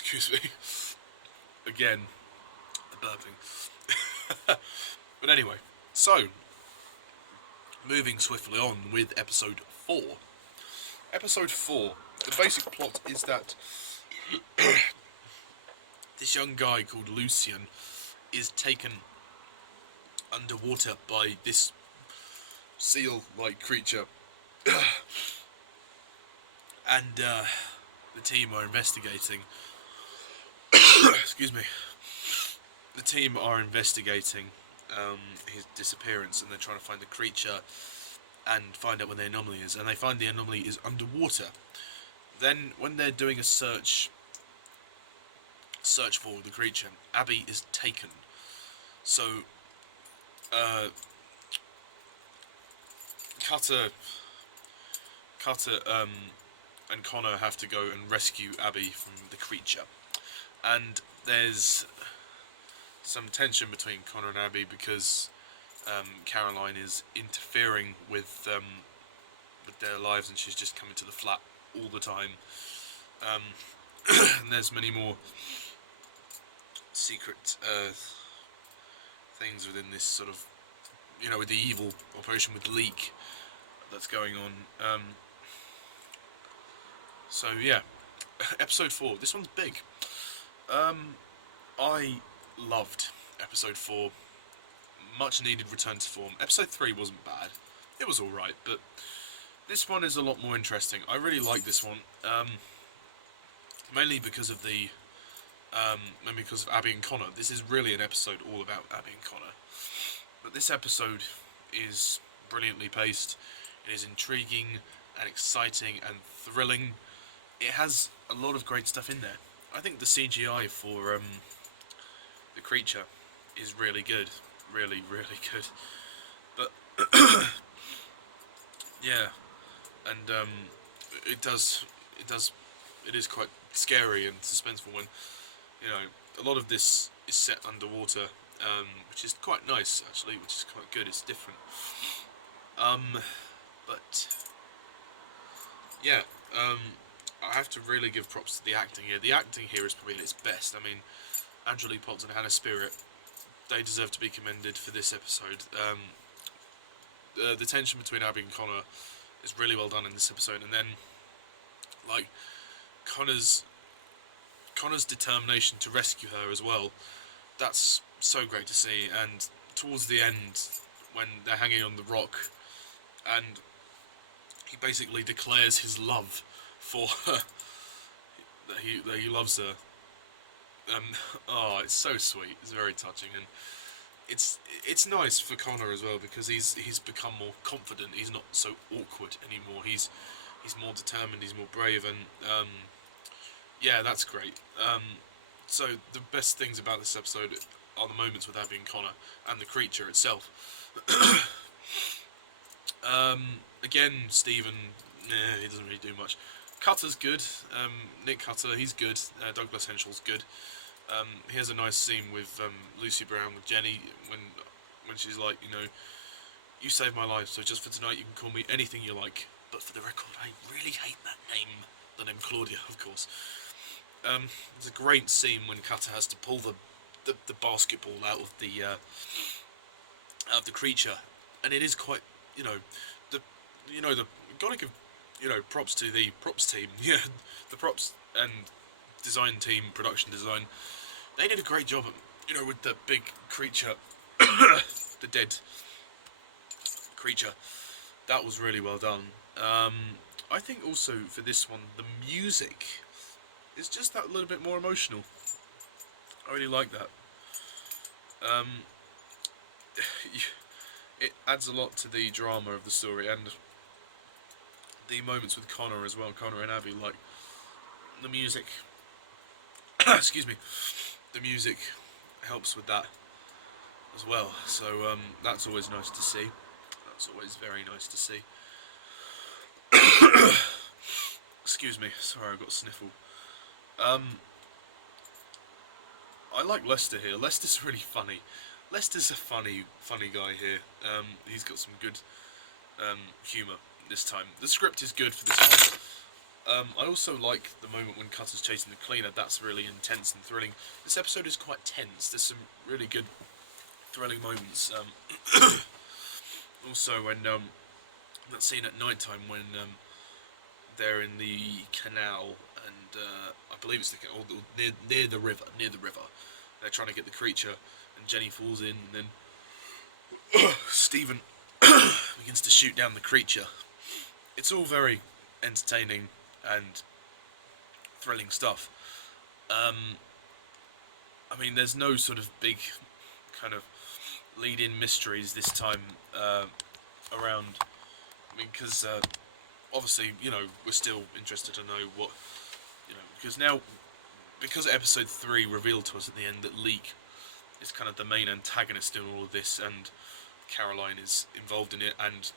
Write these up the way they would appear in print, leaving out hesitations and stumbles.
Excuse me. Again, the burping. But anyway, so, moving swiftly on with episode 4. Episode 4, the basic plot is that this young guy called Lucian is taken underwater by this seal-like creature. And the team are investigating. Excuse me. The team are investigating his disappearance, and they're trying to find the creature and find out where the anomaly is. And they find the anomaly is underwater. Then, when they're doing a search for the creature, Abby is taken. So, Cutter and Connor have to go and rescue Abby from the creature. And there's some tension between Connor and Abby because Caroline is interfering with their lives, and she's just coming to the flat all the time. And there's many more secret things within this sort of, with the evil operation with Leak that's going on. So yeah, episode 4. This one's big. I loved episode 4. Much needed return to form. Episode 3 wasn't bad. It was alright, but this one is a lot more interesting. I really like this one. Mainly because of Abby and Connor. This is really an episode all about Abby and Connor. But this episode is brilliantly paced. It is intriguing and exciting and thrilling. It has a lot of great stuff in there. I think the CGI for the creature is really good. Really, really good. But yeah, and it is quite scary and suspenseful when, a lot of this is set underwater, which is quite nice actually, which is quite good. It's different. But yeah, I have to really give props to the acting here. The acting here is probably at its best. I mean, Angela Potts and Hannah Spearritt, they deserve to be commended for this episode. The tension between Abby and Connor is really well done in this episode, and then Connor's determination to rescue her as well. That's so great to see. And towards the end, when they're hanging on the rock, and he basically declares his love for her, that he loves her. It's so sweet. It's very touching, and it's nice for Connor as well, because he's become more confident. He's not so awkward anymore. He's more determined. He's more brave, and yeah, that's great. So the best things about this episode are the moments with Abby and Connor and the creature itself. Again, Stephen, he doesn't really do much. Cutter's good. Nick Cutter, he's good. Douglas Henshall's good. He has a nice scene with Lucy Brown, with Jenny, when she's like, you saved my life, so just for tonight you can call me anything you like. But for the record, I really hate that name. The name Claudia, of course. There's a great scene when Cutter has to pull the basketball out of the creature, and it is quite, gotta give, props to the props team. Yeah, the props and design team, production design. They did a great job, with the big creature, the dead creature. That was really well done. I think also for this one, the music is just that little bit more emotional. I really like that. It adds a lot to the drama of the story, and the moments with Connor as well, Connor and Abby, like the music. Excuse me. The music helps with that as well. So that's always nice to see. That's always very nice to see. Excuse me. Sorry, I got a sniffle. I like Lester here. Lester's really funny. Lester's a funny guy here. He's got some good humour this time. The script is good for this one. I also like the moment when Cutter's chasing the cleaner. That's really intense and thrilling. This episode is quite tense. There's some really good thrilling moments. Also, when that scene at night time when they're in the canal and I believe it's the canal, near the river. They're trying to get the creature, and Jenny falls in, and then Stephen begins to shoot down the creature. It's all very entertaining and thrilling stuff. I mean, there's no sort of big kind of lead-in mysteries this time around. I mean, because obviously, you know, we're still interested to know what, you know, because episode 3 revealed to us at the end that Leek is kind of the main antagonist in all of this, and Caroline is involved in it, and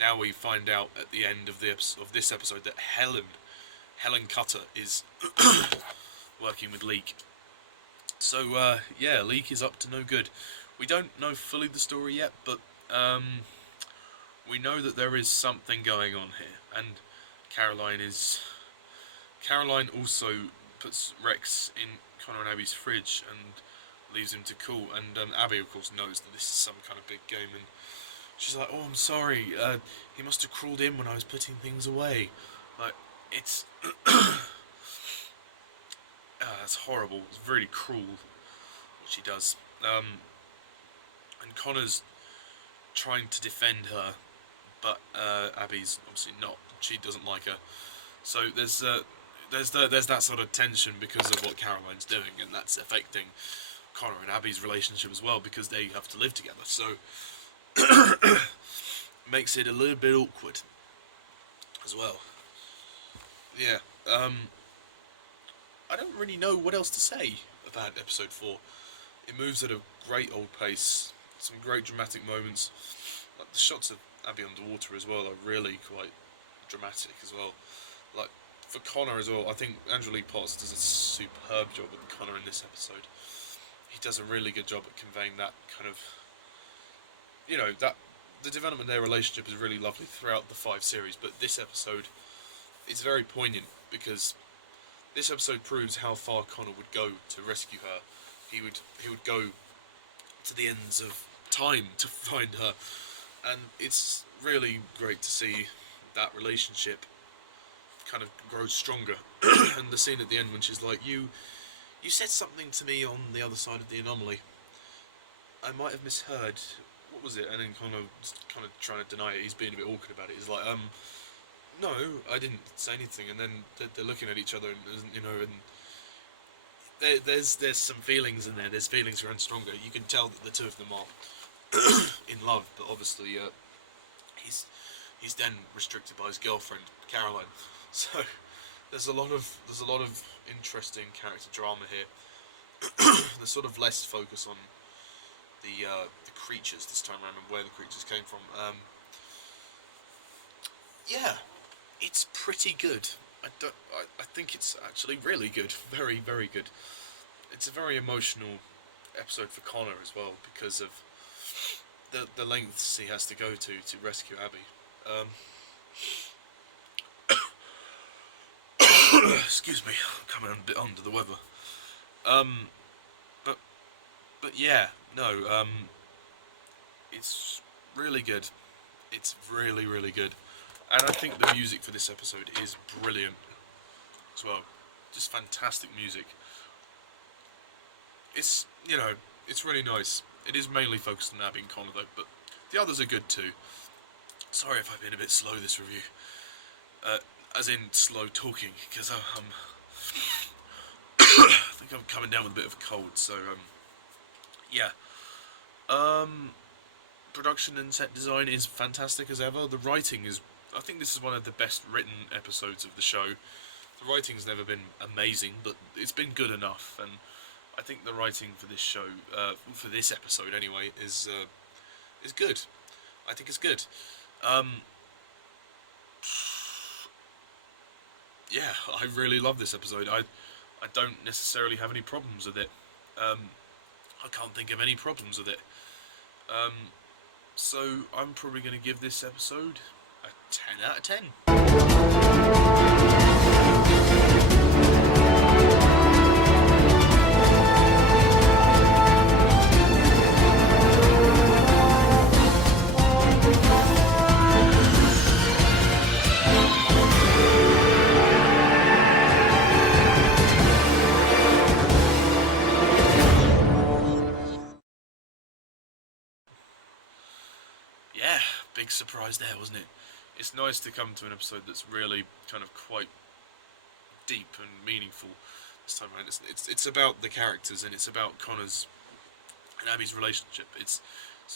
now we find out at the end of this episode that Helen Cutter is working with Leek. So yeah, Leek is up to no good. We don't know fully the story yet, but we know that there is something going on here, and Caroline also puts Rex in Connor and Abby's fridge and leaves him to cool, and Abby of course knows that this is some kind of big game, and she's like, "Oh, I'm sorry, he must have crawled in when I was putting things away." Like, it's that's horrible. It's really cruel what she does. And Connor's trying to defend her, but Abby's obviously not. She doesn't like her. So there's that sort of tension because of what Caroline's doing, and that's affecting Connor and Abby's relationship as well, because they have to live together. So makes it a little bit awkward as well. Yeah. I don't really know what else to say about episode 4. It moves at a great old pace. Some great dramatic moments. Like the shots of Abby underwater as well are really quite dramatic as well. Like for Connor as well, I think Andrew Lee Potts does a superb job with Connor in this episode. He does a really good job at conveying that kind of, you know, that the development of their relationship is really lovely throughout the 5 series, but this episode is very poignant because this episode proves how far Connor would go to rescue her. He would go to the ends of time to find her, and it's really great to see that relationship kind of grow stronger. And the scene at the end when she's like, you said something to me on the other side of the anomaly. I might have misheard. What was it? And then kind of trying to deny it. He's being a bit awkward about it. He's like, no, I didn't say anything. And then they're looking at each other, and you know, and there's some feelings in there. There's feelings around stronger. You can tell that the two of them are in love, but obviously he's then restricted by his girlfriend Caroline. So there's a lot of interesting character drama here. There's sort of less focus on the creatures this time around and where the creatures came from. Yeah, it's pretty good. I think it's actually really good. Very, very good. It's a very emotional episode for Connor as well because of the lengths he has to go to rescue Abby. Excuse me, I'm coming a bit under the weather. But yeah, no, it's really good. It's really, really good. And I think the music for this episode is brilliant as well. Just fantastic music. It's, you know, it's really nice. It is mainly focused on Abby and Connor though, but the others are good too. Sorry if I've been a bit slow this review. As in slow talking, because I'm I think I'm coming down with a bit of a cold, so yeah. Production and set design is fantastic as ever. The writing is, I think this is one of the best written episodes of the show. The writing's never been amazing, but it's been good enough, and I think the writing for this show, for this episode anyway, is good. I think it's good. Yeah, I really love this episode. I don't necessarily have any problems with it. I can't think of any problems with it. So I'm probably going to give this episode a 10 out of 10. big surprise there, wasn't it? It's nice to come to an episode that's really kind of quite deep and meaningful this time around. It's about the characters, and it's about Connor's and Abby's relationship. It's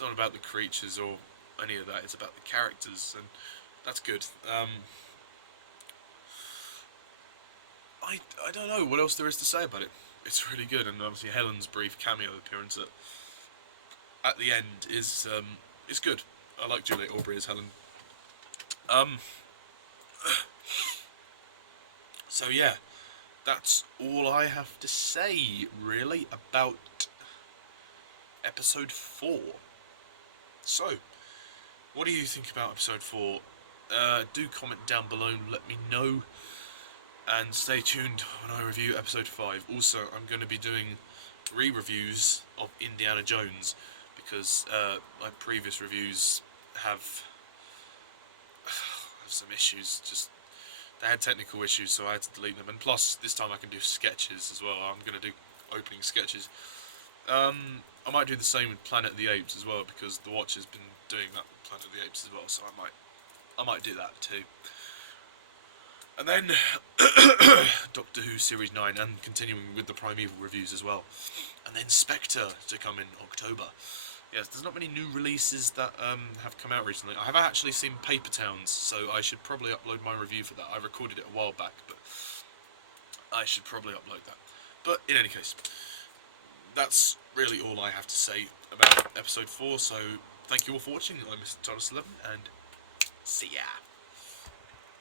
not about the creatures or any of that. It's about the characters, and that's good. I don't know what else there is to say about it. It's really good, and obviously Helen's brief cameo appearance at the end is good. I like Juliet Aubrey as Helen. So yeah, that's all I have to say really about episode 4. So, what do you think about episode 4? Do comment down below and let me know. And stay tuned when I review episode 5. Also, I'm going to be doing re-reviews of Indiana Jones, because my previous reviews have some issues. Just they had technical issues, so I had to delete them. And plus, this time I can do sketches as well. I'm going to do opening sketches. I might do the same with Planet of the Apes as well, because The Watch has been doing that with Planet of the Apes as well. So I might do that too. And then Doctor Who Series 9, and continuing with the Primeval reviews as well. And then Spectre to come in October. Yes, there's not many new releases that have come out recently. I have actually seen Paper Towns, so I should probably upload my review for that. I recorded it a while back, but I should probably upload that. But in any case, that's really all I have to say about episode 4, so thank you all for watching. I'm Mr. Thomas11, and see ya!